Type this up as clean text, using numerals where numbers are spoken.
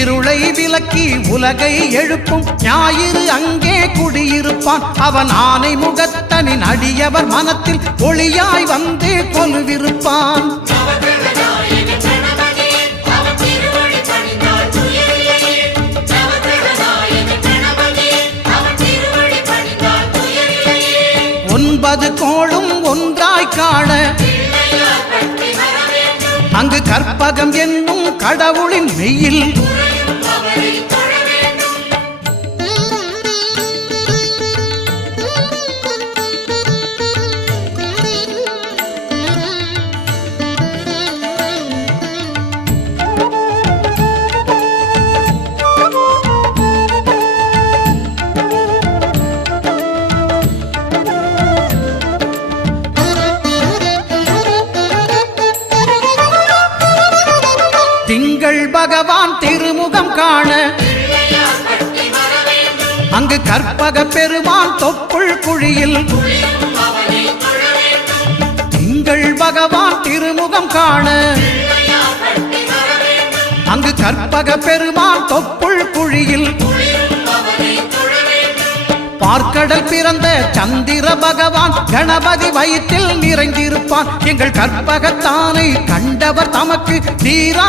இருளை விலக்கி உலகை எழுப்பும் ஞாயிறு அங்கே குடியிருப்பான். அவன் ஆனை முகத்தனின் அடியவர் மனத்தில் ஒளியாய் வந்து கொலுவிருப்பான். ஒன்பது கோளும் ஒன்றாய் காண அங்கு கற்பகம் என்னும் கடவுளின் மெய்யில் திங்கள் பகவான் திருமுகம் காண அங்கு கற்பக பெருமான் தொப்புள் குழியில் திங்கள் பகவான் திருமுகம் காண அங்கு கற்பக பெருமான் தொப்புள் குழியில் பார்க்கடல் பிறந்த சந்திர பகவான் கணபதி வயிற்றில் நிறைந்திருப்பான். எங்கள் கற்பகத்தானை கண்டவர் தமக்கு தீரா